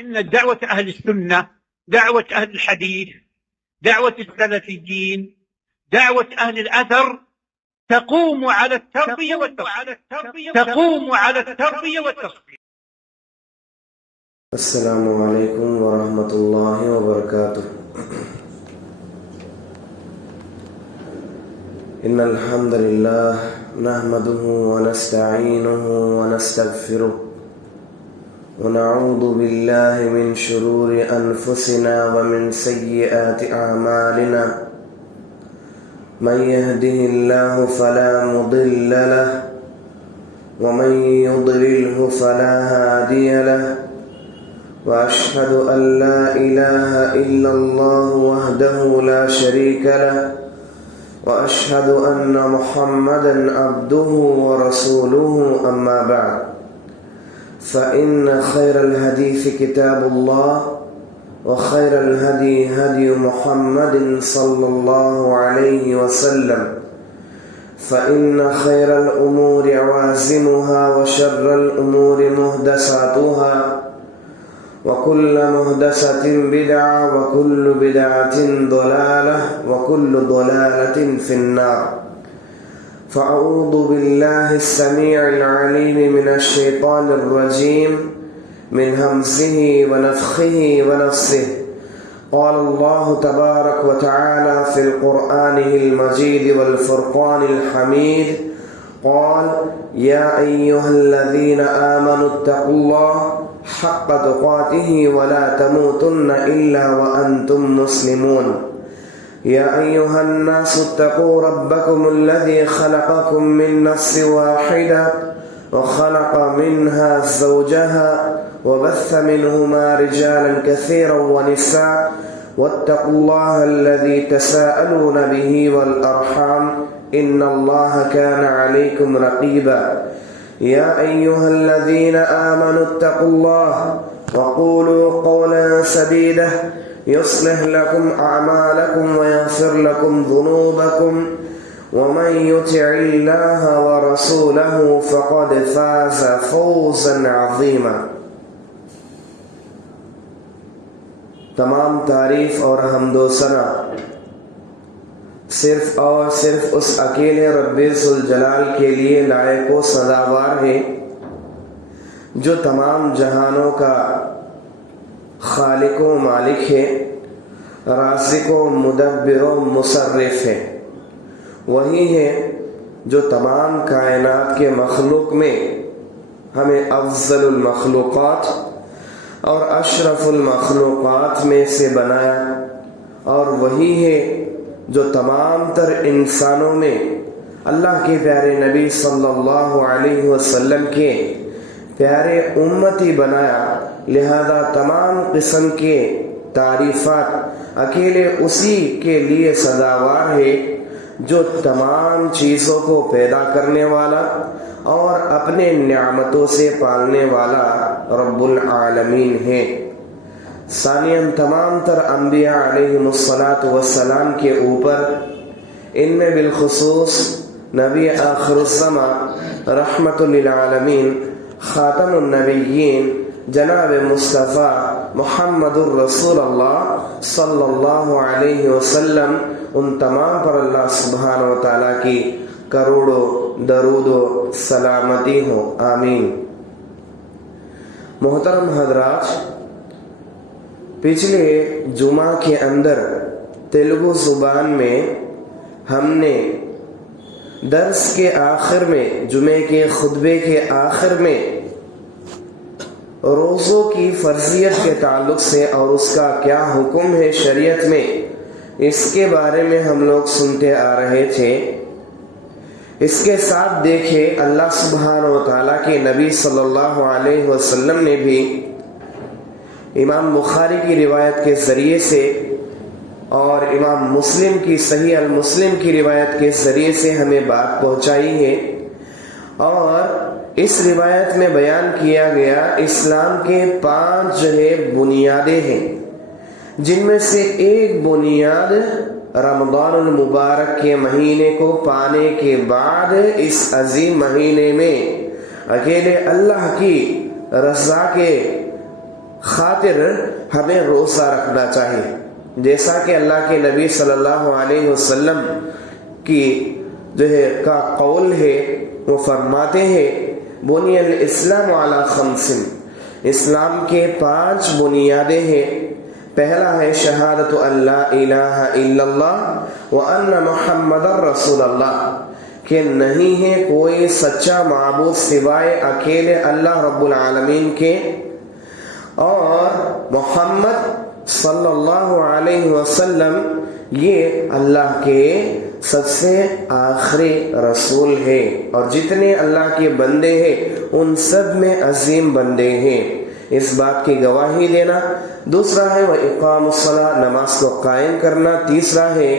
إن دعوة أهل السنة، دعوة أهل الحديث، دعوة السلفيين، دعوة أهل الأثر تقوم على التربية والتصفية. السلام علیکم ورحمۃ اللہ وبرکاتہ۔ ان الحمد للہ نحمده ونستعینه ونستغفره ونعوذ باللہ من شرور انفسنا ومن سیئات اعمالنا، من يهده الله فلا مضل له ومن يضلله فلا هادي له، وأشهد أن لا إله إلا الله وحده لا شريك له، وأشهد أن محمدا عبده ورسوله، أما بعد فإن خير الحديث كتاب الله، وخير الهدي هدي محمد صلى الله عليه وسلم، فإن خير الأمور عوازمها وشر الأمور محدثاتها، وكل محدثة بدعة وكل بدعة ضلالة وكل ضلالة في النار۔ فأعوذ بالله السميع العليم من الشيطان الرجيم من همزه ونفخه ونفسه۔ قال الله تبارك وتعالى في القرآن المجيد والفرقان الحميد، قال يا أيها الذين آمنوا اتقوا الله حق تقاته ولا تموتن إلا وأنتم مسلمون۔ يا أيها الناس اتقوا ربكم الذي خلقكم من نفس واحدة وخلق منها زوجها وبث منهما رجالا كثيرا ونساء، واتقوا الله الذي تساءلون به والأرحام إن الله كان عليكم رقيبا۔ يا أيها الذين آمنوا اتقوا الله وقولوا قولا سديدا يصلح لكم أعمالكم ويغفر لكم ذنوبكم، ومن يطع الله ورسوله فقد فاز فوزا عظيما۔ تمام تعریف اور حمد و ثنا صرف اور صرف اس اکیلے رب ذوالجلال کے لیے لائق و سزاوار ہے جو تمام جہانوں کا خالق و مالک ہے، رازق و مدبر و مصرف ہے۔ وہی ہے جو تمام کائنات کے مخلوق میں ہمیں افضل المخلوقات اور اشرف المخلوقات میں سے بنایا، اور وہی ہے جو تمام تر انسانوں میں اللہ کے پیارے نبی صلی اللہ علیہ وسلم کے پیارے امتی بنایا۔ لہذا تمام قسم کے تعریفات اکیلے اسی کے لیے سزاوار ہے جو تمام چیزوں کو پیدا کرنے والا اور اپنے نعمتوں سے پالنے والا رب العالمین ہے۔ ثانیاً تمام تر انبیاء علیہم الصلاۃ کے اوپر، ان میں بالخصوص نبی آخر الزماں رحمت للعالمین خاتم النبیین جناب مصطفیٰ محمد الرسول اللہ صلی اللہ علیہ وسلم، ان تمام پر اللہ سبحانہ و تعالیٰ کی کروڑوں درود و سلامتی ہو، آمین۔ محترم حضرات، پچھلے جمعہ کے اندر تیلگو زبان میں ہم نے درس کے آخر میں، جمعے کے خطبے کے آخر میں روزوں کی فرضیت کے تعلق سے اور اس کا کیا حکم ہے شریعت میں، اس کے بارے میں ہم لوگ سنتے آ رہے تھے۔ اس کے ساتھ دیکھیں اللہ سبحانہ و تعالیٰ کے نبی صلی اللہ علیہ وسلم نے بھی امام بخاری کی روایت کے ذریعے سے اور امام مسلم کی صحیح المسلم کی روایت کے ذریعے سے ہمیں بات پہنچائی ہے، اور اس روایت میں بیان کیا گیا اسلام کے 5 بنیادیں ہیں، جن میں سے ایک بنیاد رمضان المبارک کے مہینے کو پانے کے بعد اس عظیم مہینے میں اکیلے اللہ کی رضا کے خاطر ہمیں روزہ رکھنا چاہیے. جیسا کہ اللہ کے نبی صلی اللہ علیہ وسلم کی کا قول ہے، وہ فرماتے ہیں بنی الاسلام علی خمس، اسلام کے 5 بنیادیں ہیں. پہلا ہے شہادت ان لا الہ الا اللہ وان محمد رسول اللہ، کہ نہیں ہے کوئی سچا معبود سوائے اکیلے اللہ رب العالمین کے، اور محمد صلی اللہ علیہ وسلم یہ اللہ کے سب سے آخری رسول ہے، اور جتنے اللہ کے بندے ہیں ان سب میں عظیم بندے ہیں، اس بات کی گواہی دینا. دوسرا ہے وَإِقَامُ الصَّلَاةِ، نماز کو قائم کرنا. تیسرا ہے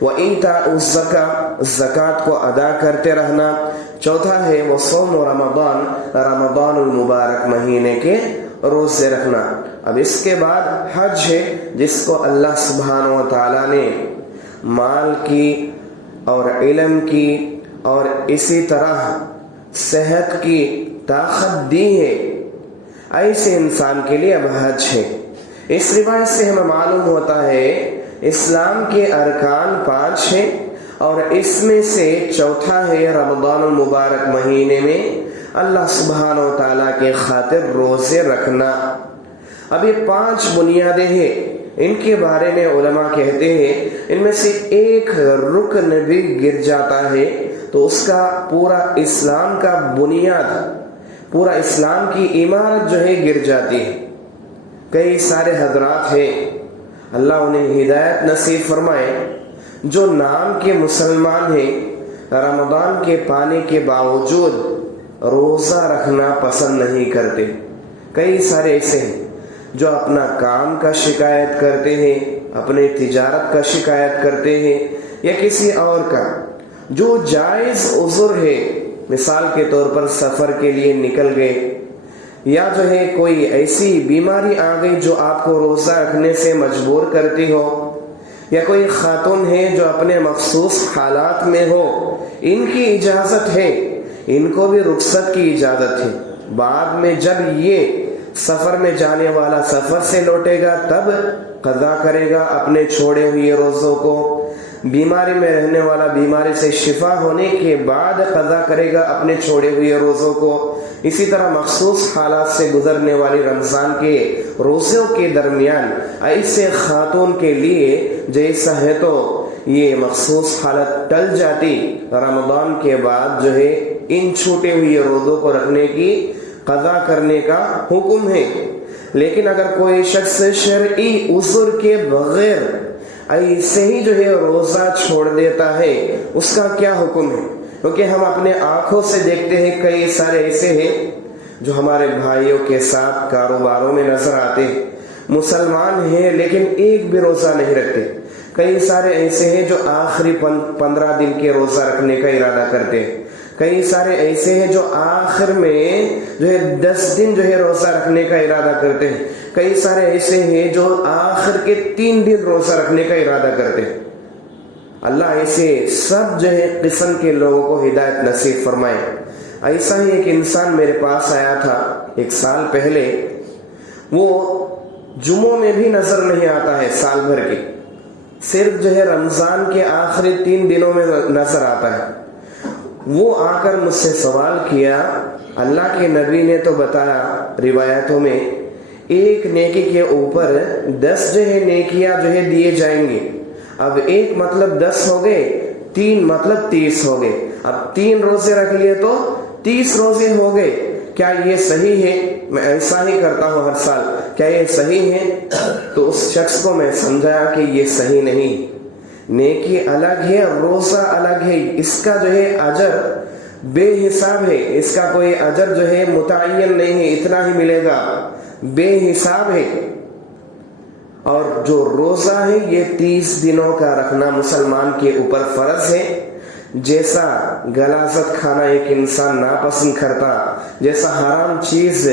وَإِيتَاءُ الزَّكَاةِ، زکوٰۃ کو ادا کرتے رہنا. چوتھا ہے وَصَوْمُ رمضان، رمضان المبارک مہینے کے روزے رکھنا. اب اس کے بعد حج ہے، جس کو اللہ سبحانہ و تعالیٰ نے مال کی اور علم کی اور اسی طرح صحت کی طاقت دی ہے، ایسے انسان کے لیے اب حج ہے. اس روایت سے ہمیں معلوم ہوتا ہے اسلام کے ارکان 5 ہیں، اور اس میں سے چوتھا ہے رمضان المبارک مہینے میں اللہ سبحانہ و تعالیٰ کے خاطر روزے رکھنا. اب یہ 5 بنیادیں ہیں، ان کے بارے میں علماء کہتے ہیں ان میں سے ایک رکن بھی گر جاتا ہے تو اس کا پورا اسلام کا بنیاد، پورا اسلام کی عمارت جو ہے گر جاتی ہے. کئی سارے حضرات ہیں، اللہ انہیں ہدایت نصیب فرمائے، جو نام کے مسلمان ہیں، رمضان کے پانے کے باوجود روزہ رکھنا پسند نہیں کرتے. کئی سارے ایسے ہیں جو اپنا کام کا شکایت کرتے ہیں، اپنے تجارت کا شکایت کرتے ہیں، یا کسی اور کا جو جائز عذر ہے، مثال کے طور پر سفر کے لیے نکل گئے، یا جو ہے کوئی ایسی بیماری آ گئی جو آپ کو روزہ رکھنے سے مجبور کرتی ہو، یا کوئی خاتون ہے جو اپنے مخصوص حالات میں ہو، ان کی اجازت ہے، ان کو بھی رخصت کی اجازت ہے. بعد میں جب یہ سفر میں جانے والا سفر سے لوٹے گا تب قضا کرے گا اپنے چھوڑے ہوئے روزوں کو. بیماری میں رہنے والا بیماری سے شفا ہونے کے بعد قضا کرے گا اپنے چھوڑے ہوئے روزوں کو. اسی طرح مخصوص حالات سے گزرنے والی رمضان کے روزوں کے درمیان ایسے خاتون کے لیے جیسا ہے تو یہ مخصوص حالت ٹل جاتی، رمضان کے بعد جو ہے ان چھوٹے ہوئے روزوں کو رکھنے کی قضا کرنے کا حکم ہے. لیکن اگر کوئی شخص شرعی عذر کے بغیر ایسے ہی جو ہے روزہ چھوڑ دیتا ہے، اس کا کیا حکم ہے؟ کیونکہ ہم اپنے آنکھوں سے دیکھتے ہیں کئی سارے ایسے ہیں جو ہمارے بھائیوں کے ساتھ کاروباروں میں نظر آتے ہیں، مسلمان ہیں لیکن ایک بھی روزہ نہیں رکھتے. کئی سارے ایسے ہیں جو آخری 15 دن کے روزہ رکھنے کا ارادہ کرتے ہیں. کئی سارے ایسے ہیں جو آخر میں جو ہے 10 دن جو ہے روزہ رکھنے کا ارادہ کرتے ہیں. کئی سارے ایسے ہیں جو آخر کے 3 دن روزہ رکھنے کا ارادہ کرتے ہیں. اللہ ایسے سب جو ہے قسم کے لوگوں کو ہدایت نصیب فرمائے. ایسا ہی ایک انسان میرے پاس آیا تھا 1 سال پہلے، وہ جمعوں میں بھی نظر نہیں آتا ہے سال بھر کے، صرف جو ہے رمضان کے آخری 3 دنوں میں نظر آتا ہے. وہ آ کر مجھ سے سوال کیا، اللہ کے نبی نے تو بتایا روایتوں میں ایک نیکی کے اوپر 10 جو ہے نیکیاں جو ہے دیے جائیں گے. اب ایک مطلب 10 ہو گئے، 3 مطلب 30 ہو گئے. اب 3 روزے رکھ لیے تو 30 روزے ہو گئے. کیا یہ صحیح ہے؟ میں ایسا ہی کرتا ہوں ہر سال، کیا یہ صحیح ہے؟ تو اس شخص کو میں سمجھایا کہ یہ صحیح نہیں. نیکی الگ ہے، روزہ الگ ہے. اس کا جو ہے اجر بے حساب ہے، اس کا کوئی اجر جو ہے متعین نہیں ہے اتنا ہی ملے گا، بے حساب ہے. اور جو روزہ ہے یہ 30 دنوں کا رکھنا مسلمان کے اوپر فرض ہے. جیسا غلاظت کھانا ایک انسان ناپسند کرتا، جیسا حرام چیز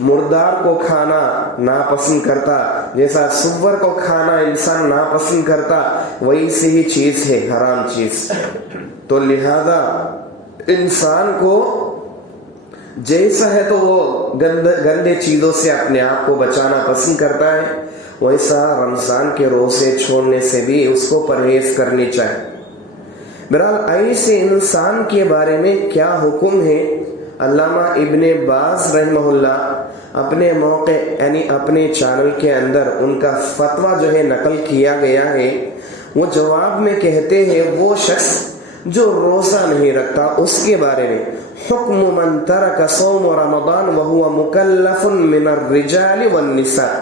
مردار کو کھانا ناپسند کرتا، جیسا سور کو کھانا انسان ناپسند کرتا، ویسی ہی چیز ہے حرام چیز. تو لہذا انسان کو جیسا ہے تو وہ گندے چیزوں سے اپنے آپ کو بچانا پسند کرتا ہے، ویسا رمضان کے روزے چھوڑنے سے بھی اس کو پرہیز کرنی چاہیے۔ بہرحال ایسے انسان کے بارے میں کیا حکم ہے، علامہ ابن باز رحمہ اللہ اپنے موقع یعنی اپنے چینل کے اندر ان کا فتویٰ جو ہے نقل کیا گیا ہے۔ وہ جواب میں کہتے ہیں وہ شخص جو روزہ نہیں رکھتا اس کے بارے میں حکم من ترک صوم رمضان وهو مکلف من الرجال والنساء،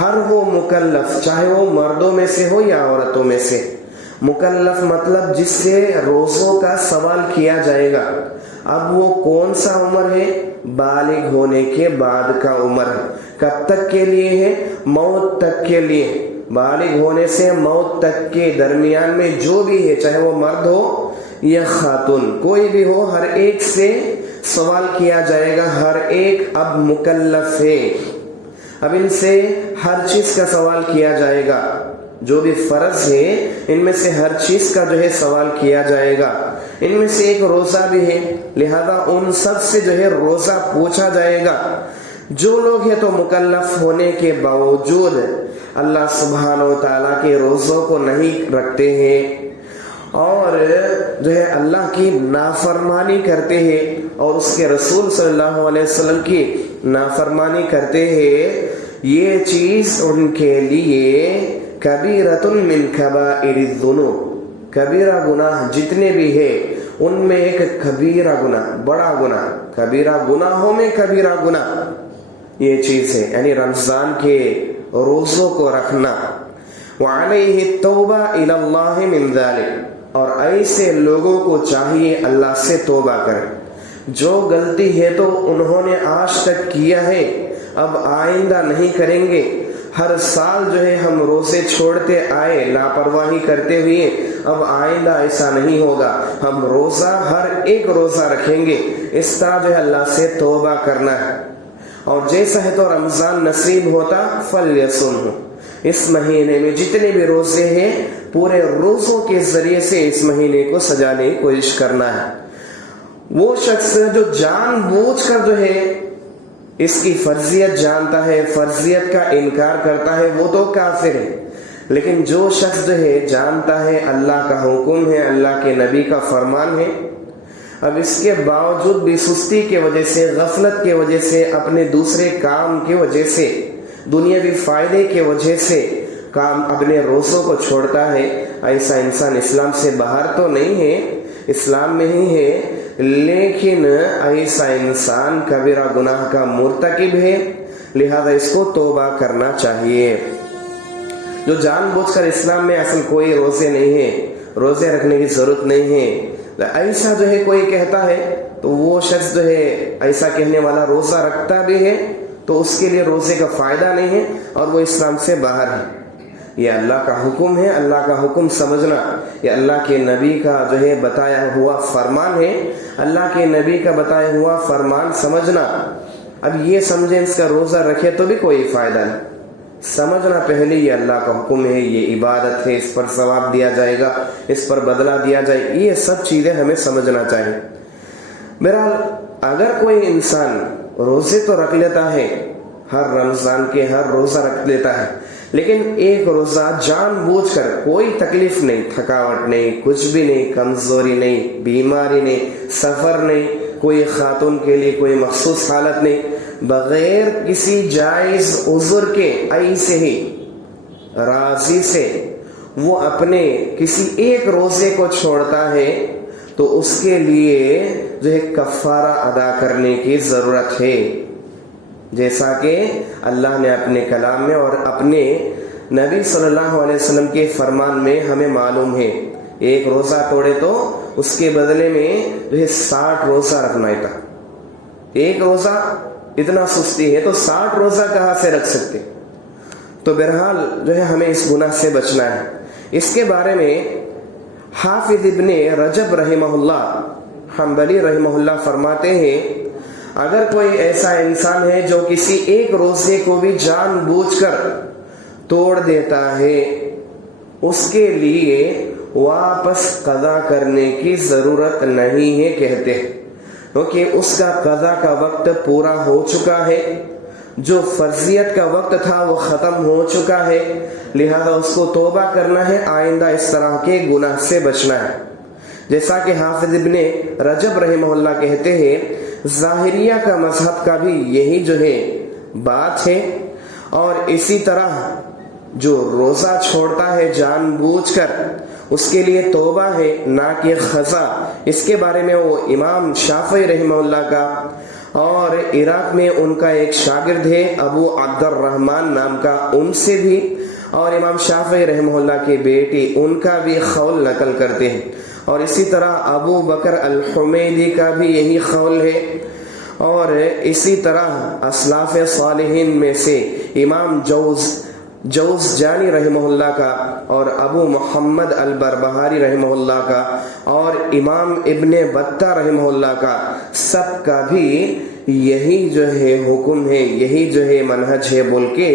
ہر وہ مکلف چاہے وہ مردوں میں سے ہو یا عورتوں میں سے، مکلف مطلب جس سے روزوں کا سوال کیا جائے گا۔ اب وہ کون سا عمر ہے؟ بالغ ہونے کے بعد کا عمر ہے۔ کب تک کے لیے ہے؟ موت تک کے لیے۔ بالغ ہونے سے موت تک کے درمیان میں جو بھی ہے، چاہے وہ مرد ہو یا خاتون، کوئی بھی ہو، ہر ایک سے سوال کیا جائے گا۔ ہر ایک اب مکلف ہے، اب ان سے ہر چیز کا سوال کیا جائے گا، جو بھی فرض ہے ان میں سے ہر چیز کا جو ہے سوال کیا جائے گا۔ ان میں سے ایک روزہ بھی ہے، لہذا ان سب سے جو ہے روزہ پوچھا جائے گا۔ جو لوگ ہیں تو مکلف ہونے کے باوجود اللہ سبحانہ و تعالیٰ کے روزوں کو نہیں رکھتے ہیں اور جو ہے اللہ کی نافرمانی کرتے ہیں اور اس کے رسول صلی اللہ علیہ وسلم کی نافرمانی کرتے ہیں، یہ چیز ان کے لیے کبیرۃ من کبائر الذنوب، کبیرہ گناہ جتنے بھی ہیں ان میں ایک کبیرہ گناہ، بڑا گناہ، کبیرہ گناہوں میں کبیرہ گناہ یہ چیز ہے، یعنی رمضان کے روزوں کو رکھنا۔ وعلیہ التوبہ الی اللہ من ذلک، اور ایسے لوگوں کو چاہیے اللہ سے توبہ کرے۔ جو غلطی ہے تو انہوں نے آج تک کیا ہے، اب آئندہ نہیں کریں گے۔ ہر سال جو ہے ہم روزے چھوڑتے آئے لاپرواہی کرتے ہوئے، اب آئندہ ایسا نہیں ہوگا، ہم روزہ ہر ایک روزہ رکھیں گے۔ اس طرح جو ہے اللہ سے توبہ کرنا ہے۔ اور جیسا ہے تو رمضان نصیب ہوتا فلیصمہ، اس مہینے میں جتنے بھی روزے ہیں پورے روزوں کے ذریعے سے اس مہینے کو سجانے کی کوشش کرنا ہے۔ وہ شخص جو جان بوجھ کر جو ہے اس کی فرضیت جانتا ہے، فرضیت کا انکار کرتا ہے، وہ تو کافر ہے۔ لیکن جو شخص جو ہے جانتا ہے اللہ کا حکم ہے، اللہ کے نبی کا فرمان ہے، اب اس کے باوجود بھی سستی کی وجہ سے، غفلت کی وجہ سے، اپنے دوسرے کام کی وجہ سے، دنیاوی فائدے کی وجہ سے اپنے روزوں کو چھوڑتا ہے، ایسا انسان اسلام سے باہر تو نہیں ہے، اسلام میں ہی ہے، لیکن ایسا انسان کبیرہ گناہ کا مرتکب ہے، لہذا اس کو توبہ کرنا چاہیے۔ جو جان بوجھ کر اسلام میں اصل کوئی روزے نہیں ہے، روزے رکھنے کی ضرورت نہیں ہے، ایسا جو ہے کوئی کہتا ہے تو وہ شخص جو ہے ایسا کہنے والا روزہ رکھتا بھی ہے تو اس کے لیے روزے کا فائدہ نہیں ہے اور وہ اسلام سے باہر ہے۔ یہ اللہ کا حکم ہے، اللہ کا حکم سمجھنا، یہ اللہ کے نبی کا جو ہے بتایا ہوا فرمان ہے، اللہ کے نبی کا بتایا ہوا فرمان سمجھنا۔ اب یہ سمجھیں اس کا روزہ رکھے تو بھی کوئی فائدہ نہیں، سمجھنا پہلے یہ اللہ کا حکم ہے، یہ عبادت ہے، اس پر ثواب دیا جائے گا، اس پر بدلہ دیا جائے گا، یہ سب چیزیں ہمیں سمجھنا چاہیے۔ بہرحال اگر کوئی انسان روزے تو رکھ لیتا ہے، ہر رمضان کے ہر روزہ رکھ لیتا ہے، لیکن ایک روزہ جان بوجھ کر، کوئی تکلیف نہیں، تھکاوٹ نہیں، کچھ بھی نہیں، کمزوری نہیں، بیماری نہیں، سفر نہیں، کوئی خاتون کے لیے کوئی مخصوص حالت نہیں، بغیر کسی جائز عذر کے ایسے ہی راضی سے وہ اپنے کسی ایک روزے کو چھوڑتا ہے تو اس کے لیے جو ہے کفارہ ادا کرنے کی ضرورت ہے، جیسا کہ اللہ نے اپنے کلام میں اور اپنے نبی صلی اللہ علیہ وسلم کے فرمان میں ہمیں معلوم ہے۔ ایک روزہ توڑے تو اس کے بدلے میں جو ہے 60 روزہ رکھنا تھا۔ ایک روزہ اتنا سستی ہے تو 60 روزہ کہاں سے رکھ سکتے؟ تو بہرحال جو ہے ہمیں اس گناہ سے بچنا ہے۔ اس کے بارے میں حافظ ابن رجب رحمہ اللہ حنبلی رحمہ اللہ فرماتے ہیں، اگر کوئی ایسا انسان ہے جو کسی ایک روزے کو بھی جان بوجھ کر توڑ دیتا ہے، اس کے لیے واپس قضا کرنے کی ضرورت نہیں ہے، کہتے ہیں کیونکہ اس کا قضا کا وقت پورا ہو چکا ہے، جو فرضیت کا وقت تھا وہ ختم ہو چکا ہے، لہذا اس کو توبہ کرنا ہے، آئندہ اس طرح کے گناہ سے بچنا ہے۔ جیسا کہ حافظ ابن رجب رحمہ اللہ کہتے ہیں، ظاہریہ کا مذہب کا بھی یہی جو ہے بات ہے، اور اسی طرح جو روزہ چھوڑتا ہے جان بوجھ کر اس کے لیے توبہ ہے نہ کہ قضا۔ اس کے بارے میں وہ امام شافعی رحمہ اللہ کا، اور عراق میں ان کا ایک شاگرد ہے ابو عبد الرحمن نام کا، ان سے بھی، اور امام شافعی رحمہ اللہ کی بیٹی ان کا بھی قول نقل کرتے ہیں، اور اسی طرح ابو بکر الحمیدی کا بھی یہی قول ہے، اور اسی طرح اسلاف صالحین میں سے امام جوزجانی رحمہ اللہ کا، اور ابو محمد البربہاری رحمہ اللہ کا، اور امام ابن بطہ رحمہ اللہ کا، سب کا بھی یہی جو ہے حکم ہے، یہی جو ہے منہج ہے، بول کے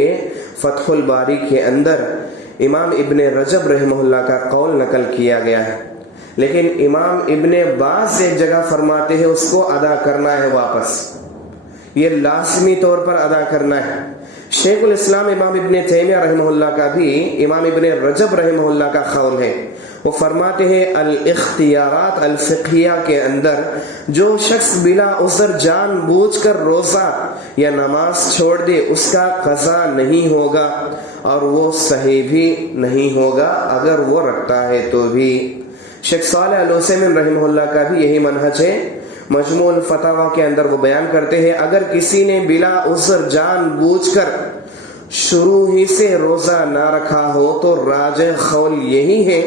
فتح الباری کے اندر امام ابن رجب رحمہ اللہ کا قول نقل کیا گیا ہے۔ لیکن امام ابن باز ایک جگہ فرماتے ہیں اس کو ادا کرنا ہے واپس، یہ لازمی طور پر ادا کرنا ہے۔ شیخ الاسلام امام ابن تیمیہ رحمہ اللہ کا بھی امام ابن رجب رحمہ اللہ کا قول ہے، وہ فرماتے ہیں الاختیارات الفقہیہ کے اندر، جو شخص بلا عذر جان بوجھ کر روزہ یا نماز چھوڑ دے اس کا قضا نہیں ہوگا، اور وہ صحیح بھی نہیں ہوگا اگر وہ رکھتا ہے تو بھی۔ شیخ صالح العثیمین رحمہ اللہ کا بھی یہی منہج ہے، مجموع الفتاوی کے اندر وہ بیان کرتے ہیں، اگر کسی نے بلا عذر جان بوجھ کر شروع ہی سے روزہ نہ رکھا ہو تو راجح قول یہی ہے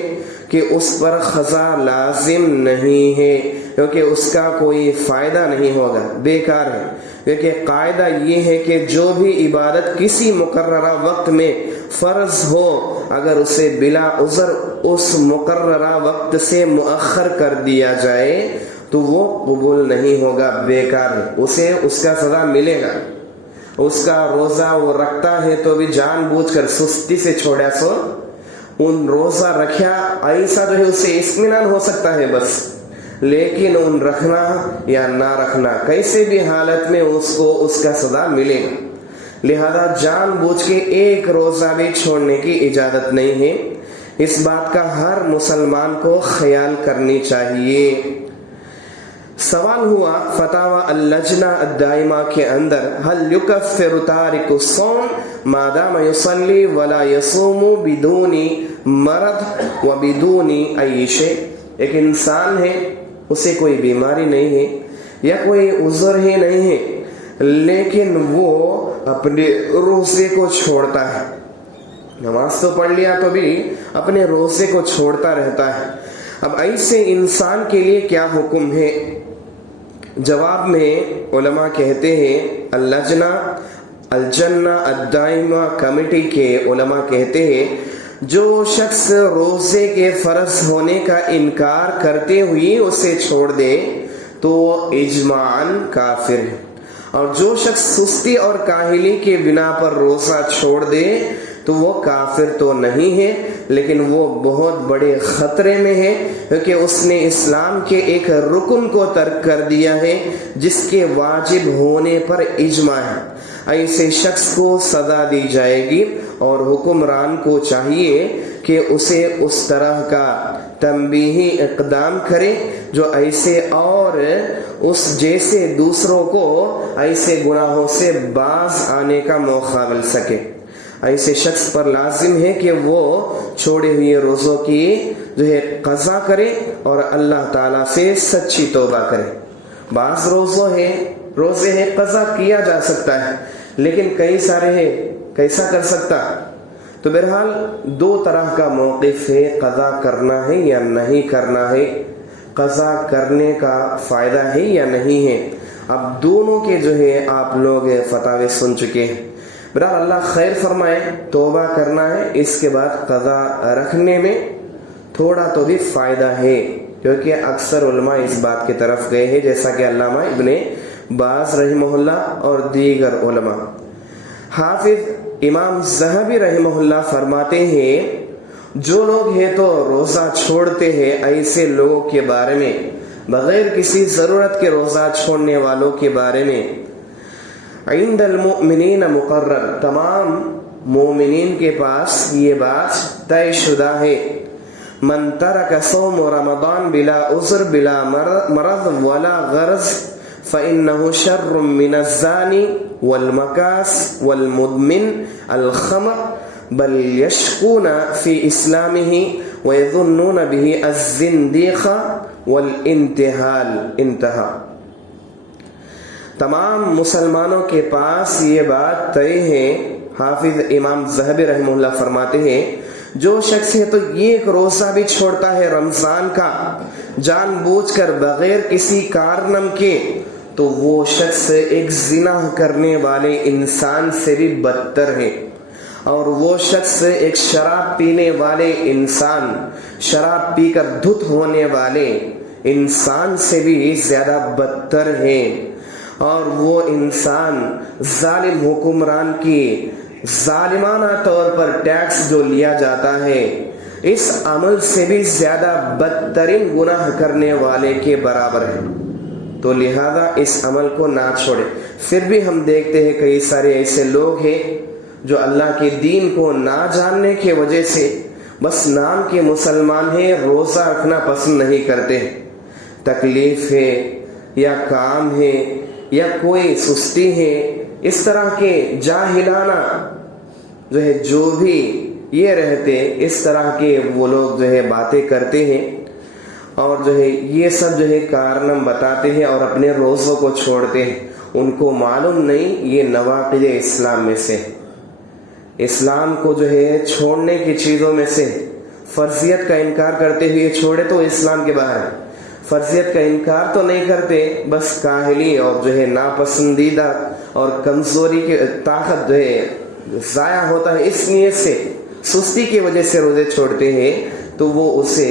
کہ اس پر قضا لازم نہیں ہے، کیونکہ اس کا کوئی فائدہ نہیں ہوگا، بیکار ہے۔ کیونکہ قاعدہ یہ ہے کہ جو بھی عبادت کسی مقررہ وقت میں فرض ہو، اگر اسے بلا عذر اس مقررہ وقت سے مؤخر کر دیا جائے تو وہ قبول نہیں ہوگا، بیکار ہے، اسے اس کا سزا ملے گا۔ اس کا روزہ وہ رکھتا ہے تو بھی جان بوجھ کر سستی سے چھوڑا سو ان روزہ رکھیا ایسا جو ہے اس سے اطمینان ہو سکتا ہے بس، لیکن ان رکھنا یا نہ رکھنا کیسے بھی حالت میں اس کو اس کا سزا ملے گا، لہذا جان بوجھ کے ایک روزہ بھی چھوڑنے کی اجازت نہیں ہے۔ اس بات کا ہر مسلمان کو خیال کرنی چاہیے۔ سوال ہوا فتاوی اللجنہ الدائمہ کے اندر، هل يكفر تارک الصوم ما دام يصلي ولا يصوم بدون مرض وبدون أي شيء؟ ایک انسان ہے، اسے کوئی بیماری نہیں ہے یا کوئی عذر ہی نہیں ہے، لیکن وہ اپنے روزے کو چھوڑتا ہے، نماز تو پڑھ لیا تو بھی اپنے روزے کو چھوڑتا رہتا ہے۔ اب ایسے انسان کے لیے کیا حکم ہے؟ جواب میں علماء کہتے ہیں، الجنہ الدائمہ کمیٹی کے علماء کہتے ہیں، جو شخص روزے کے فرض ہونے کا انکار کرتے ہوئے اسے چھوڑ دے تو اجماعاً کافر ہے، اور جو شخص سستی اور کاہلی کے بنا پر روزہ چھوڑ دے تو وہ کافر تو نہیں ہے، لیکن وہ بہت بڑے خطرے میں ہے، کیونکہ اس نے اسلام کے ایک رکن کو ترک کر دیا ہے جس کے واجب ہونے پر اجماع ہے۔ ایسے شخص کو سزا دی جائے گی، اور حکمران کو چاہیے کہ اسے اس طرح کا تنبیہی اقدام کرے جو ایسے اور اس جیسے دوسروں کو ایسے گناہوں سے باز آنے کا موقع مل سکے۔ ایسے شخص پر لازم ہے کہ وہ چھوڑے ہوئے روزوں کی جو ہے قضا کرے اور اللہ تعالیٰ سے سچی توبہ کرے۔ بعض روزے ہیں قضا کیا جا سکتا ہے، لیکن کئی سارے ہیں کیسا کر سکتا؟ تو بہرحال دو طرح کا موقف ہے، قضا کرنا ہے یا نہیں کرنا ہے، قضا کرنے کا فائدہ ہے یا نہیں ہے۔ اب دونوں کے جو ہے آپ لوگ فتاوے سن چکے ہیں، برحال اللہ خیر فرمائے، توبہ کرنا ہے، اس کے بعد قضا رکھنے میں تھوڑا تو بھی فائدہ ہے، کیونکہ اکثر علماء اس بات کی طرف گئے ہیں، جیسا کہ علامہ ابن باز رحمہ اللہ اور دیگر علماء۔ حافظ امام ذہبی رحمہ اللہ فرماتے ہیں، جو لوگ ہیں تو روزہ چھوڑتے ہیں، ایسے لوگوں کے بارے میں بغیر کسی ضرورت کے روزہ چھوڑنے والوں کے بارے میں عند المؤمنین مقرر، تمام مومنین کے پاس یہ بات طے شدہ ہے. من ترک صوم رمضان بلا عذر بلا مرض ولا غرض فإنه شر من الزانی والمکاس والمدمن الخمر بل یشکون فی اسلامہ ویظنون به الزندیق والانتحال. انتہا. تمام مسلمانوں کے پاس یہ بات طے ہے. حافظ امام ذہبی رحمہ اللہ فرماتے ہیں جو شخص ہے تو ایک روزہ بھی چھوڑتا ہے رمضان کا جان بوجھ کر بغیر کسی کارنم کے، تو وہ شخص ایک زنا کرنے والے انسان سے بھی بدتر ہے، اور وہ شخص ایک شراب پینے والے انسان، شراب پی کر دھت ہونے والے انسان سے بھی زیادہ بدتر ہے. اور وہ انسان ظالم حکمران کی ظالمانہ طور پر ٹیکس جو لیا جاتا ہے، اس عمل سے بھی زیادہ بدترین گناہ کرنے والے کے برابر ہے. تو لہذا اس عمل کو نہ چھوڑے. پھر بھی ہم دیکھتے ہیں کئی سارے ایسے لوگ ہیں جو اللہ کے دین کو نہ جاننے کی وجہ سے بس نام کے مسلمان ہیں، روزہ رکھنا پسند نہیں کرتے. تکلیف ہے یا کام ہے یا کوئی سستی ہے، اس طرح کے جاہلانہ جو ہے جو بھی یہ رہتے، اس طرح کے وہ لوگ جو ہے باتیں کرتے ہیں اور جو ہے یہ سب جو ہے کارنام بتاتے ہیں اور اپنے روزوں کو چھوڑتے ہیں. ان کو معلوم نہیں یہ نواقض اسلام میں سے، اسلام کو جو ہے چھوڑنے کی چیزوں میں سے. فرضیت کا انکار کرتے ہوئے چھوڑے تو اسلام کے باہر ہے، فرضیت کا انکار تو نہیں کرتے، بس کاہلی اور جو ہے ناپسندیدہ اور کمزوری کی طاقت جو ہے ضائع ہوتا ہے، اس نیت سے سستی کی وجہ سے روزے چھوڑتے ہیں، تو وہ اسے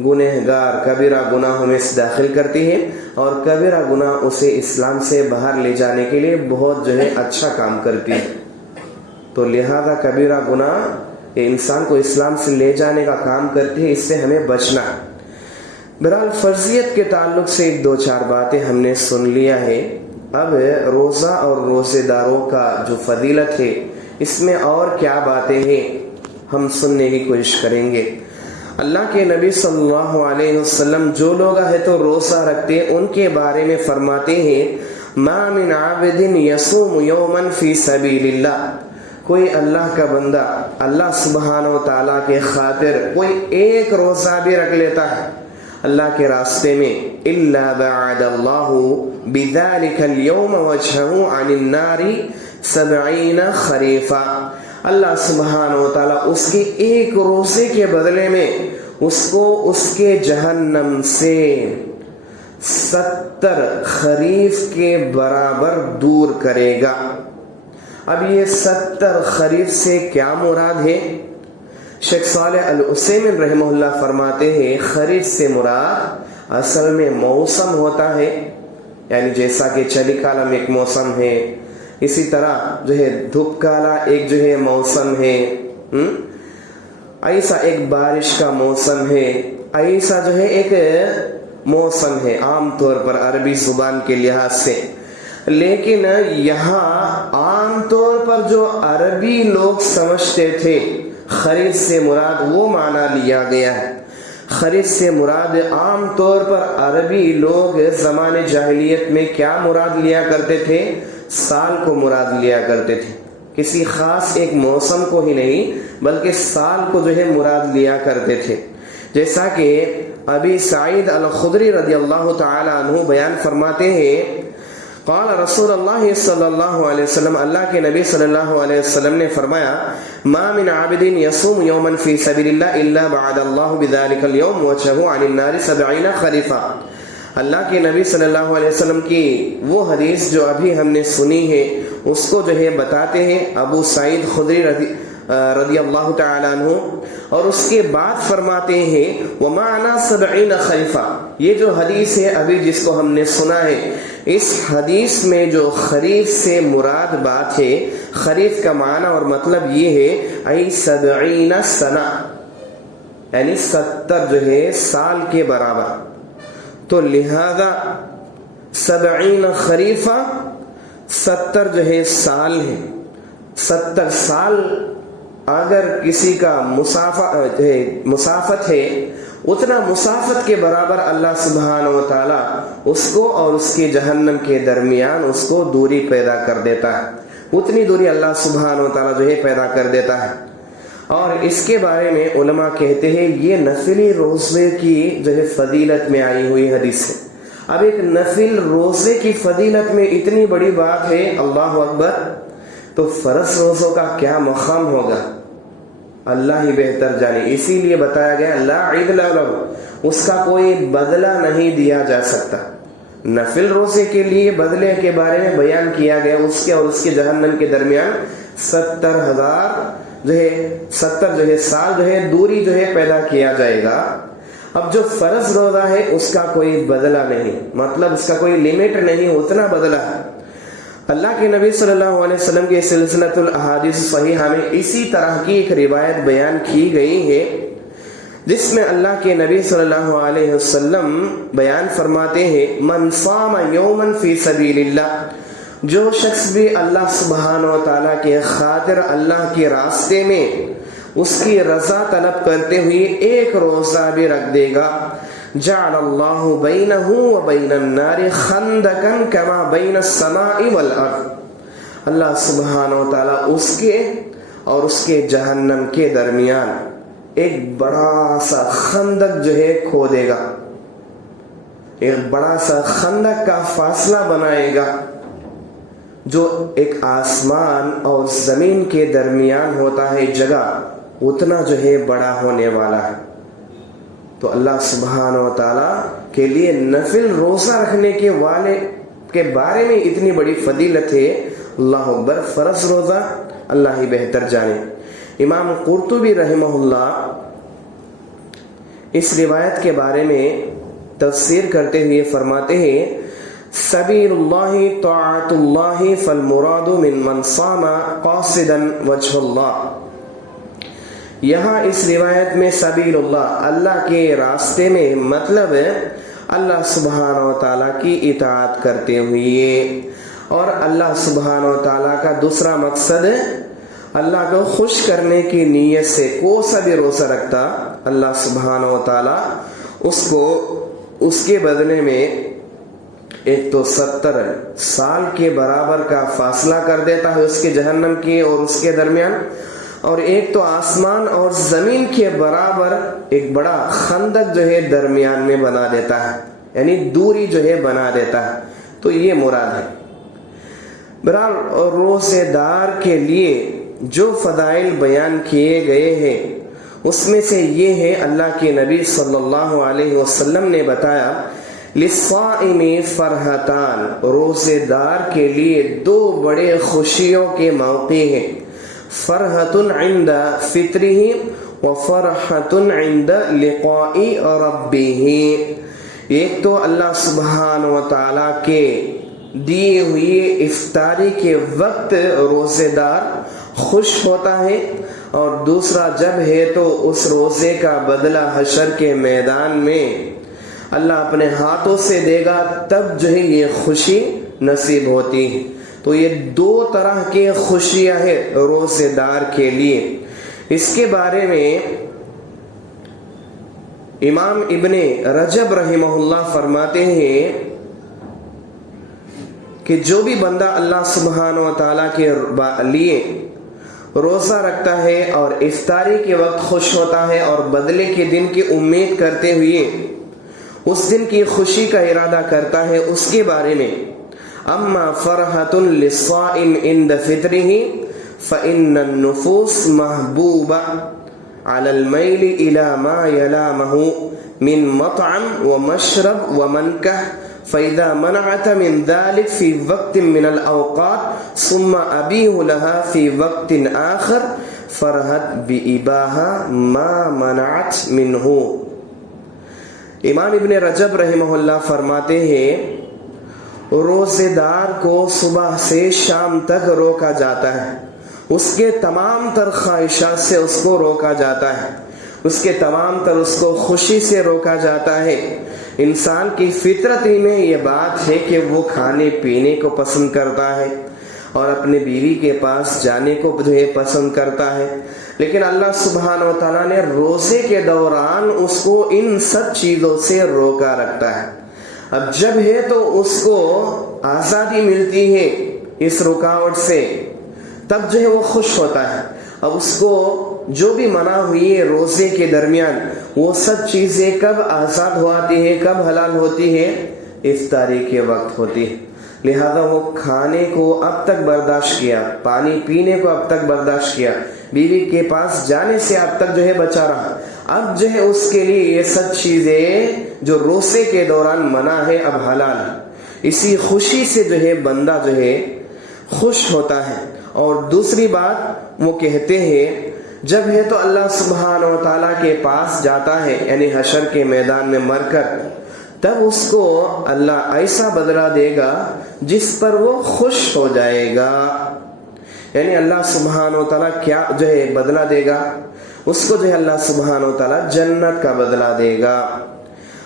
گنہگار کبیرہ گناہوں میں داخل کرتی ہے، اور کبیرہ گناہ اسے اسلام سے باہر لے جانے کے لیے بہت جو ہے اچھا کام کرتی ہے. تو لہذا کبیرہ گناہ یہ انسان کو اسلام سے لے جانے کا کام کرتی ہے، اس سے ہمیں بچنا ہے. بہرحال فرضیت کے تعلق سے ایک دو چار باتیں ہم نے سن لیا ہے. اب روزہ اور روزے داروں کا جو فضیلت ہے، اس میں اور کیا باتیں ہیں ہم سننے کی کوشش کریں گے. اللہ کے نبی صلی اللہ علیہ وسلم جو لوگ ہے تو روزہ رکھتے ان کے بارے میں فرماتے ہیں ما من عابد یصوم یوما فی سبیل اللہ، کوئی اللہ کا بندہ اللہ سبحانہ و تعالیٰ کے خاطر کوئی ایک روزہ بھی رکھ لیتا ہے اللہ کے راستے میں، الا بعد اللہ بذلک اليوم وجهه عن النار 70 خریفا، اللہ سبحانہ و تعالیٰ اس کے ایک روزے کے بدلے میں اس کو اس کے جہنم سے 70 خریف کے برابر دور کرے گا. اب یہ 70 خریف سے کیا مراد ہے؟ شیخ صالح العثیمین رحمہ اللہ فرماتے ہیں خریف سے مراد اصل میں موسم ہوتا ہے، یعنی جیسا کہ چلی کالم ایک موسم ہے، اسی طرح جو ہے دھوپ کالا ایک جو ہے موسم ہے، ایسا ایک بارش کا موسم ہے، ایسا جو ہے ایک موسم ہے عام طور پر عربی زبان کے لحاظ سے. لیکن یہاں عام طور پر جو عربی لوگ سمجھتے تھے خریف سے مراد وہ معنی لیا گیا ہے. خریف سے مراد عام طور پر عربی لوگ زمانے جاہلیت میں کیا مراد لیا کرتے تھے؟ سال کو مراد لیا کرتے تھے، کسی خاص ایک موسم کو ہی نہیں بلکہ سال کو جو ہے مراد لیا کرتے تھے. جیسا کہ ابی سعید الخدری رضی اللہ تعالی عنہ بیان فرماتے ہیں قال رسول اللہ صلی اللہ علیہ وسلم، اللہ کے نبی صلی اللہ علیہ وسلم نے فرمایا ما من عابد یصوم یوما فی سبیل اللہ الا بعد اللہ بذلک اليوم وجهه عن النار 70 خریفا. اللہ کے نبی صلی اللہ علیہ وسلم کی وہ حدیث جو ابھی ہم نے سنی ہے اس کو جو ہے بتاتے ہیں ابو سعید خدری رضی اللہ تعالی عنہ، اور اس کے بعد فرماتے ہیں ومعنی 70 خریفا. یہ جو حدیث ہے ابھی جس کو ہم نے سنا ہے، اس حدیث میں جو خریف سے مراد بات ہے، خریف کا معنی اور مطلب یہ ہے ای 70 سنہ، یعنی 70 جو ہے سال کے برابر. تو لہذا 70 خریفہ 70 جو ہے سال ہے. 70 سال اگر کسی کا مسافت ہے اتنا مسافت کے برابر اللہ سبحانہ و تعالی اس کو اور اس کے جہنم کے درمیان اس کو دوری پیدا کر دیتا ہے. اتنی دوری اللہ سبحانہ و تعالی جو ہے پیدا کر دیتا ہے. اور اس کے بارے میں علماء کہتے ہیں یہ نفلی روزے کی جو ہے فضیلت میں آئی ہوئی حدیث ہے. اب ایک نفل روزے کی فضیلت میں اتنی بڑی بات ہے، اللہ اکبر، تو فرض روزوں کا کیا مقام ہوگا اللہ ہی بہتر جانے. اسی لیے بتایا گیا لا عدل لہ، اس کا کوئی بدلہ نہیں دیا جا سکتا. نفل روزے کے لیے بدلے کے بارے میں بیان کیا گیا، اس کے اور اس کے جہنم کے درمیان 70,000 جو ہے سال جو ہے دوری جو ہے پیدا کیا جائے گا. اب جو فرض روزہ ہے اس کا کوئی بدلہ نہیں، مطلب اس کا کوئی لیمٹ نہیں، اتنا بدلہ ہے. اللہ کے نبی صلی اللہ علیہ وسلم کے سلسلۃ الاحادیث صحیحہ میں اسی طرح کی ایک روایت بیان کی گئی ہے جس میں اللہ کے نبی صلی اللہ علیہ وسلم بیان فرماتے ہیں من صام یوما فی سبیل اللہ، جو شخص بھی اللہ سبحانہ و تعالیٰ کے خاطر اللہ کے راستے میں اس کی رضا طلب کرتے ہوئے ایک روزہ بھی رکھ دے گا، جعل اللہ بینہ و بین النار خندقا کما بین السماء والارض، اللہ سبحانہ و تعالیٰ اس کے اور اس کے جہنم کے درمیان ایک بڑا سا خندق جو ہے کھودے گا، ایک بڑا سا خندق کا فاصلہ بنائے گا جو ایک آسمان اور زمین کے درمیان ہوتا ہے جگہ، اتنا جو ہے بڑا ہونے والا ہے. تو اللہ سبحانہ و تعالیٰ کے لیے نفل روزہ رکھنے کے بارے میں اتنی بڑی فضیلت ہے، اللہ اکبر. فرض روزہ اللہ ہی بہتر جانے. امام قرطبی رحمہ اللہ اس روایت کے بارے میں تفسیر کرتے ہوئے فرماتے ہیں سبیل اللہ طاعت اللہ فالمراد من صام قاصدا وجہ اللہ. یہاں اس روایت میں سبیل اللہ، اللہ کے راستے میں مطلب اللہ سبحانہ و تعالیٰ کی اطاعت کرتے ہوئے، اور اللہ سبحانہ و تعالیٰ کا دوسرا مقصد اللہ کو خوش کرنے کی نیت سے کوئی سا بھی روزہ رکھتا اللہ سبحانہ و تعالیٰ اس کو اس کے بدلے میں ایک تو 70 سال کے برابر کا فاصلہ کر دیتا ہے اس کے جہنم کے اور اس کے درمیان، اور ایک تو آسمان اور زمین کے برابر ایک بڑا خندق جو ہے درمیان میں بنا دیتا ہے، یعنی دوری جو ہے بنا دیتا ہے. تو یہ مراد ہے. بہرحال روزے دار کے لیے جو فضائل بیان کیے گئے ہیں اس میں سے یہ ہے، اللہ کے نبی صلی اللہ علیہ وسلم نے بتایا للصائم فرحتان، روزے دار کے لیے 2 بڑے خوشیوں کے موقع ہیں، فرحت عند فطرہ و فرحت عند لقاء ربہ. ایک تو اللہ سبحانہ و تعالیٰ کے دیے ہوئے افطاری کے وقت روزے دار خوش ہوتا ہے، اور دوسرا جب ہے تو اس روزے کا بدلہ حشر کے میدان میں اللہ اپنے ہاتھوں سے دے گا، تب جو ہے یہ خوشی نصیب ہوتی ہے. تو یہ 2 طرح کے خوشیاں ہیں روزے دار کے لیے. اس کے بارے میں امام ابن رجب رحمہ اللہ فرماتے ہیں کہ جو بھی بندہ اللہ سبحانہ و تعالیٰ کے لیے روزہ رکھتا ہے اور افطاری کے وقت خوش ہوتا ہے اور بدلے کے دن کی امید کرتے ہوئے اس دن کی خوشی کا ارادہ کرتا ہے، اس کے بارے میں اما فرحۃ للصائم عند فطرہ فإن النفوس محبوبہ على المیل الى ما يلامه من مطعم ومشرب ومنکح، فإذا منعت من ذلك في وقت من الأوقات ثم أبيه لها في وقت آخر فرحت بإباحة ما منعت منه. امام ابن رجب رحمہ اللہ فرماتے ہیں روزے دار کو صبح سے شام تک روکا جاتا ہے، اس کے تمام تر خواہشات سے اس کو روکا جاتا ہے، اس کے تمام تر اس کو خوشی سے روکا جاتا ہے، انسان کی فطرت ہی میں یہ بات ہے کہ وہ کھانے پینے کو پسند کرتا ہے اور اپنے بیوی کے پاس جانے کو جو ہے پسند کرتا ہے، لیکن اللہ سبحانہ و تعالیٰ نے روزے کے دوران اس کو ان سب چیزوں سے روکا رکھتا ہے۔ اب جب ہے تو اس کو آزادی ملتی ہے اس رکاوٹ سے، تب جو ہے وہ خوش ہوتا ہے۔ اب اس کو جو بھی منع ہوئی ہے روزے کے درمیان، وہ سب چیزیں کب آزاد ہوتی ہے، کب حلال ہوتی ہے؟ افطاری کے وقت ہوتی ہے۔ لہذا وہ کھانے کو اب تک برداشت کیا، پانی پینے کو اب تک برداشت کیا، بیوی کے پاس جانے سے اب تک جو ہے بچا رہا، اب جو ہے اس کے لیے یہ سب چیزیں جو روزے کے دوران منع ہے اب حلال ہے۔ اسی خوشی سے جو ہے بندہ جو ہے خوش ہوتا ہے۔ اور دوسری بات وہ کہتے ہیں جب ہے تو اللہ سبحانہ و تعالیٰ کے پاس جاتا ہے، یعنی حشر کے میدان میں مر کر، تب اس کو اللہ ایسا بدلہ دے گا جس پر وہ خوش ہو جائے گا۔ یعنی اللہ سبحانہ و تعالیٰ کیا جو ہے بدلہ دے گا؟ اس کو جو ہے اللہ سبحانہ و تعالیٰ جنت کا بدلہ دے گا۔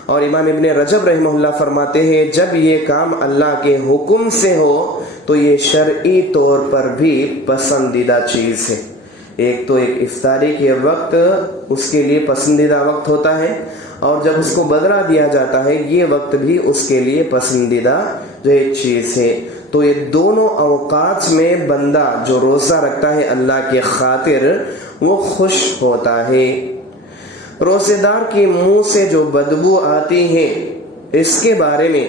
اور امام ابن رجب رحمہ اللہ فرماتے ہیں جب یہ کام اللہ کے حکم سے ہو تو یہ شرعی طور پر بھی پسندیدہ چیز ہے۔ ایک تو ایک افطاری کے وقت اس کے لیے پسندیدہ وقت ہوتا ہے، اور جب اس کو بدلہ دیا جاتا ہے یہ وقت بھی اس کے لیے پسندیدہ جو ایک چیز ہے۔ تو یہ دونوں اوقات میں بندہ جو روزہ رکھتا ہے اللہ کے خاطر وہ خوش ہوتا ہے۔ روزے دار کے منہ سے جو بدبو آتی ہے اس کے بارے میں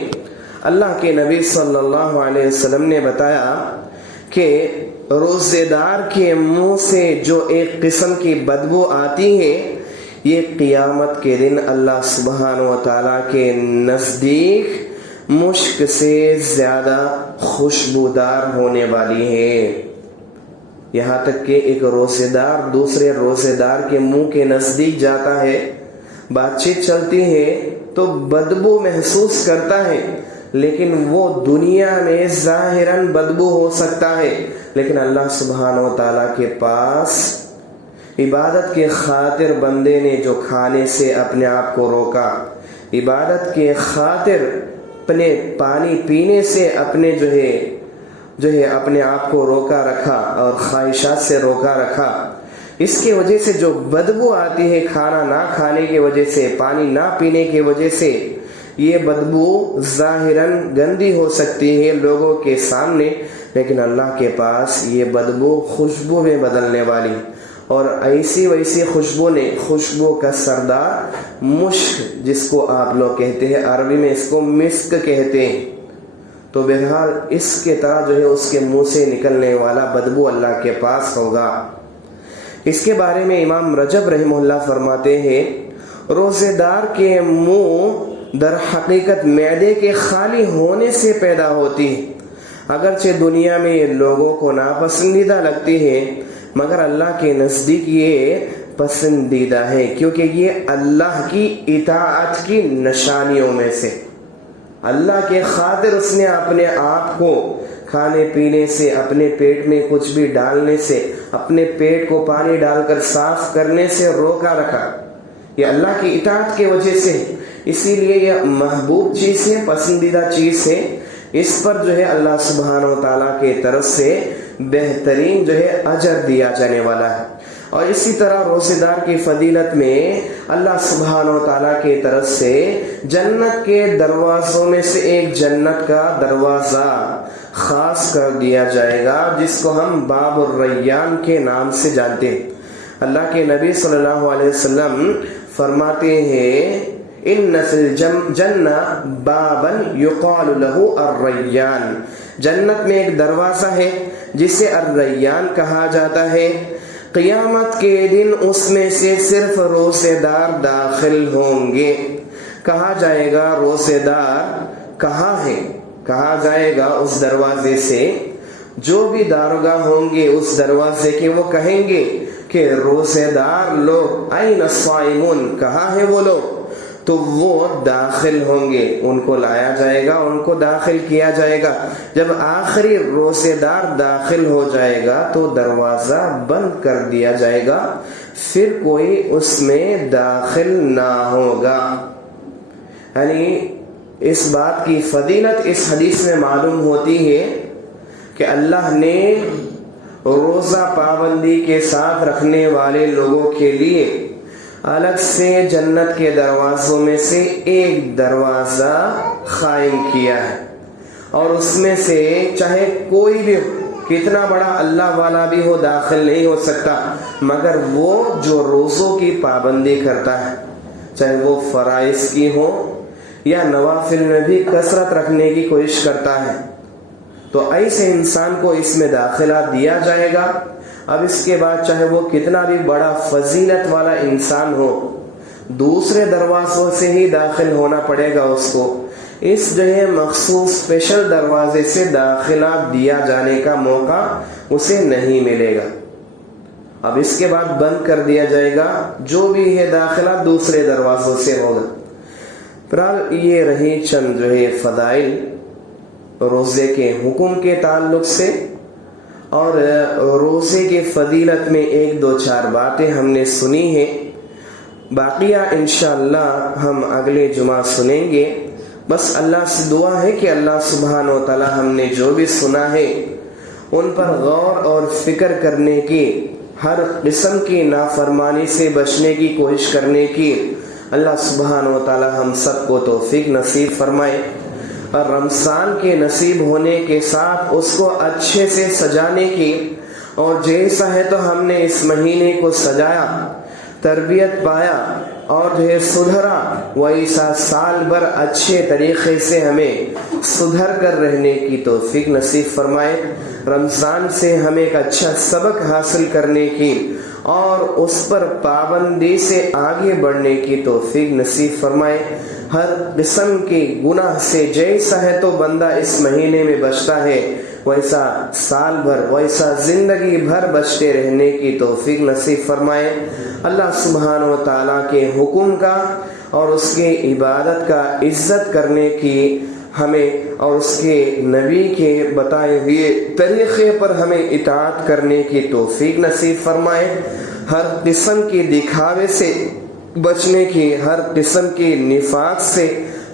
اللہ کے نبی صلی اللہ علیہ وسلم نے بتایا کہ روزے دار کے منہ سے جو ایک قسم کی بدبو آتی ہے یہ قیامت کے دن اللہ سبحانہ و تعالیٰ کے نزدیک مشک سے زیادہ خوشبودار ہونے والی ہے۔ یہاں تک کہ ایک روزے دار دوسرے روزے دار کے منہ کے نزدیک جاتا ہے، بات چیت چلتی ہے تو بدبو محسوس کرتا ہے، لیکن وہ دنیا میں ظاہراً بدبو ہو سکتا ہے، لیکن اللہ سبحانہ و تعالیٰ کے پاس عبادت کے خاطر بندے نے جو کھانے سے اپنے آپ کو روکا، عبادت کے خاطر اپنے پانی پینے سے اپنے جو ہے اپنے آپ کو روکا رکھا اور خواہشات سے روکا رکھا، اس کی وجہ سے جو بدبو آتی ہے کھانا نہ کھانے کی وجہ سے، پانی نہ پینے کی وجہ سے، یہ بدبو ظاہراً گندی ہو سکتی ہے لوگوں کے سامنے، لیکن اللہ کے پاس یہ بدبو خوشبو میں بدلنے والی، اور ایسی ویسی خوشبو کا سردار مشک، جس کو آپ لوگ کہتے ہیں عربی میں اس کو مسک کہتے ہیں، تو بہرحال اس کے طرح جو ہے اس کے منہ سے نکلنے والا بدبو اللہ کے پاس ہوگا۔ اس کے بارے میں امام رجب رحمہ اللہ فرماتے ہیں روزے دار کے منہ در حقیقت معدے کے خالی ہونے سے پیدا ہوتی ہے، اگرچہ دنیا میں یہ لوگوں کو ناپسندیدہ لگتی ہے مگر اللہ کے نزدیک یہ پسندیدہ ہے، کیونکہ یہ اللہ کی اطاعت کی نشانیوں میں سے، اللہ کے خاطر اس نے اپنے آپ کو کھانے پینے سے، اپنے پیٹ میں کچھ بھی ڈالنے سے، اپنے پیٹ کو پانی ڈال کر صاف کرنے سے روکا رکھا، یہ اللہ کی اطاعت کی وجہ سے، اسی لیے یہ محبوب چیز ہے، پسندیدہ چیز ہے، اس پر جو ہے اللہ سبحانہ و تعالیٰ کی طرف سے بہترین جو ہے اجر دیا جانے والا ہے۔ اور اسی طرح روزے دار کی فضیلت میں اللہ سبحانہ و تعالیٰ کی طرف سے جنت کے دروازوں میں سے ایک جنت کا دروازہ خاص کر دیا جائے گا، جس کو ہم باب الریان کے نام سے جانتے ہیں۔ اللہ کے نبی صلی اللہ علیہ وسلم فرماتے ہیں ان فی الجنہ بابا یقال له الریان، جنت میں ایک دروازہ ہے جسے الریان کہا جاتا ہے، قیامت کے دن اس میں سے صرف روزے دار داخل ہوں گے۔ کہا جائے گا روزے دار کہاں ہے؟ کہا جائے گا اس دروازے سے، جو بھی داروگاہ ہوں گے اس دروازے کے وہ کہیں گے کہ روزے دار لوگ این الصائمون، کہاں ہیں وہ لوگ؟ تو وہ داخل ہوں گے، ان کو لایا جائے گا، ان کو داخل کیا جائے گا۔ جب آخری روزے دار داخل ہو جائے گا تو دروازہ بند کر دیا جائے گا، پھر کوئی اس میں داخل نہ ہوگا۔ یعنی اس بات کی فضیلت اس حدیث میں معلوم ہوتی ہے کہ اللہ نے روزہ پابندی کے ساتھ رکھنے والے لوگوں کے لیے الگ سے جنت کے دروازوں میں سے ایک دروازہ قائم کیا ہے، اور اس میں سے چاہے کوئی بھی کتنا بڑا اللہ والا بھی ہو داخل نہیں ہو سکتا، مگر وہ جو روزوں کی پابندی کرتا ہے، چاہے وہ فرائض کی ہو یا نوافل میں بھی کثرت رکھنے کی کوشش کرتا ہے، تو ایسے انسان کو اس میں داخلہ دیا جائے گا۔ اب اس کے بعد چاہے وہ کتنا بھی بڑا فضیلت والا انسان ہو، دوسرے دروازوں سے ہی داخل ہونا پڑے گا اس کو، اس جگہ مخصوص اسپیشل دروازے سے داخلہ دیا جانے کا موقع اسے نہیں ملے گا۔ اب اس کے بعد بند کر دیا جائے گا، جو بھی ہے داخلہ دوسرے دروازوں سے ہوگا۔ بہرحال یہ رہی چند فضائل روزے کے حکم کے تعلق سے، اور روزے کے فضیلت میں ایک دو چار باتیں ہم نے سنی ہیں، باقیہ انشاءاللہ ہم اگلے جمعہ سنیں گے۔ بس اللہ سے دعا ہے کہ اللہ سبحانہ و تعالی ہم نے جو بھی سنا ہے ان پر غور اور فکر کرنے کی، ہر قسم کی نافرمانی سے بچنے کی کوشش کرنے کی اللہ سبحانہ و تعالی ہم سب کو توفیق نصیب فرمائے، اور رمضان کے نصیب ہونے کے ساتھ اس کو اچھے سے سجانے کی، اور جیسا ہے تو ہم نے اس مہینے کو سجایا، تربیت پایا اور سدھرا، ویسا سال بھر اچھے طریقے سے ہمیں سدھر کر رہنے کی توفیق نصیب فرمائے، رمضان سے ہمیں ایک اچھا سبق حاصل کرنے کی اور اس پر پابندی سے آگے بڑھنے کی توفیق نصیب فرمائے، ہر قسم کے گناہ سے جیسا ہے تو بندہ اس مہینے میں بچتا ہے ویسا سال بھر، ویسا زندگی بھر بچتے رہنے کی توفیق نصیب فرمائے۔ اللہ سبحانہ و تعالیٰ کے حکم کا اور اس کے عبادت کا عزت کرنے کی ہمیں، اور اس کے نبی کے بتائے ہوئے طریقے پر ہمیں اطاعت کرنے کی توفیق نصیب فرمائے، ہر قسم کے دکھاوے سے بچنے کی، ہر قسم کے نفاق سے،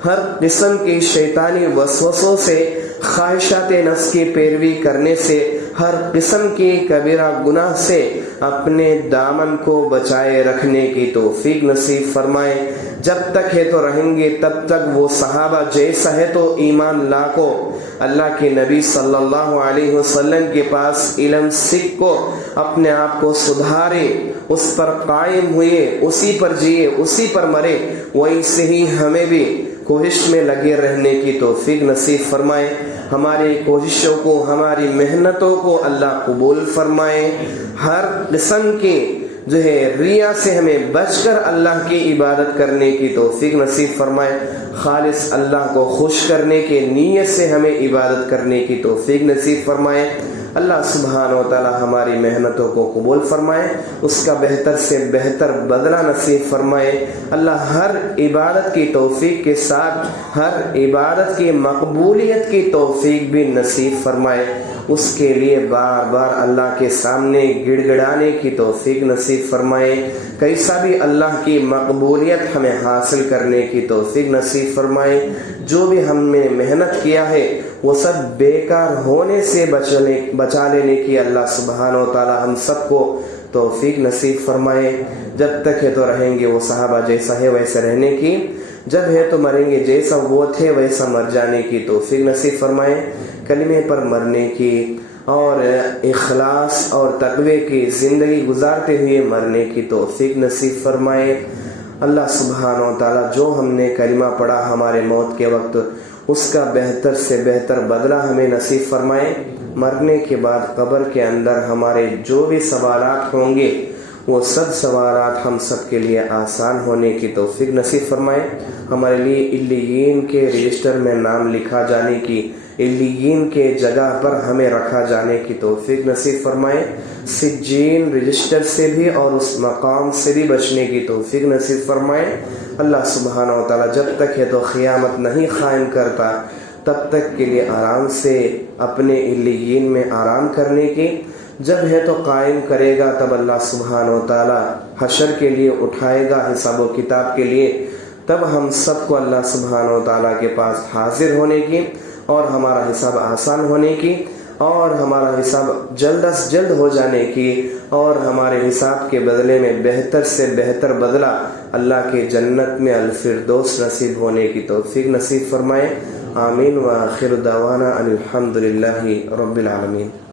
ہر قسم کے شیطانی وسوسوں سے، خواہشات نفس کی پیروی کرنے سے، ہر قسم کی کبیرہ گناہ سے اپنے دامن کو بچائے رکھنے کی توفیق نصیب فرمائے۔ جب تک ہے تو رہیں گے تب تک وہ صحابہ جیسا ہے تو ایمان لا کو، اللہ کے نبی صلی اللہ علیہ وسلم کے پاس علم سیکھ کو، اپنے آپ کو سدھارے، اس پر قائم ہوئے، اسی پر جیے، اسی پر مرے، ویسے ہی ہمیں بھی کوشش میں لگے رہنے کی توفیق نصیب فرمائے۔ ہماری کوششوں کو، ہماری محنتوں کو اللہ قبول فرمائے، ہر قسم کے ریا سے ہمیں بچ کر اللہ کی عبادت کرنے کی توفیق نصیب فرمائے، خالص اللہ کو خوش کرنے کے نیت سے ہمیں عبادت کرنے کی توفیق نصیب فرمائے۔ اللہ سبحانہ و تعالی ہماری محنتوں کو قبول فرمائے، اس کا بہتر سے بہتر بدلہ نصیب فرمائے۔ اللہ ہر عبادت کی توفیق کے ساتھ ہر عبادت کی مقبولیت کی توفیق بھی نصیب فرمائے، اس کے لیے بار بار اللہ کے سامنے گڑ گڑانے کی توفیق نصیب فرمائے، کیسا بھی اللہ کی مقبولیت ہمیں حاصل کرنے کی توفیق نصیب فرمائے۔ جو بھی ہم نے محنت کیا ہے وہ سب بیکار ہونے سے بچا لینے کی اللہ سبحانہ و تعالی ہم سب کو توفیق نصیب فرمائے۔ جب تک ہے تو رہیں گے وہ صحابہ جیسا ہے ویسے رہنے کی، جب ہے تو مریں گے جیسا وہ تھے ویسا مر جانے کی توفیق نصیب فرمائے، کلمے پر مرنے کی اور اخلاص اور تقوی کی زندگی گزارتے ہوئے مرنے کی توفیق نصیب فرمائے۔ اللہ سبحانہ و تعالی جو ہم نے کلمہ پڑھا ہمارے موت کے وقت، اس کا بہتر سے بہتر بدلہ ہمیں نصیب فرمائے۔ مرنے کے بعد قبر کے اندر ہمارے جو بھی سوالات ہوں گے وہ سب سوالات ہم سب کے لیے آسان ہونے کی توفیق نصیب فرمائے، ہمارے لیے علیین کے رجسٹر میں نام لکھا جانے کی، علیین کے جگہ پر ہمیں رکھا جانے کی توفیق نصیب فرمائے، سجین رجسٹر سے بھی اور اس مقام سے بھی بچنے کی توفیق نصیب فرمائے۔ اللہ سبحانہ و تعالی جب تک ہے تو قیامت نہیں قائم کرتا تب تک کے لیے آرام سے اپنے علیین میں آرام کرنے کی، جب ہے تو قائم کرے گا تب اللہ سبحانہ و تعالی حشر کے لیے اٹھائے گا، حساب و کتاب کے لیے، تب ہم سب کو اللہ سبحانہ و تعالیٰ کے پاس حاضر ہونے کی اور ہمارا حساب آسان ہونے کی اور ہمارا حساب جلد از جلد ہو جانے کی اور ہمارے حساب کے بدلے میں بہتر سے بہتر بدلہ اللہ کے جنت میں الفردوس نصیب ہونے کی توفیق نصیب فرمائے. آمین. وآخر دعوانا ان الحمد للہ رب العالمین.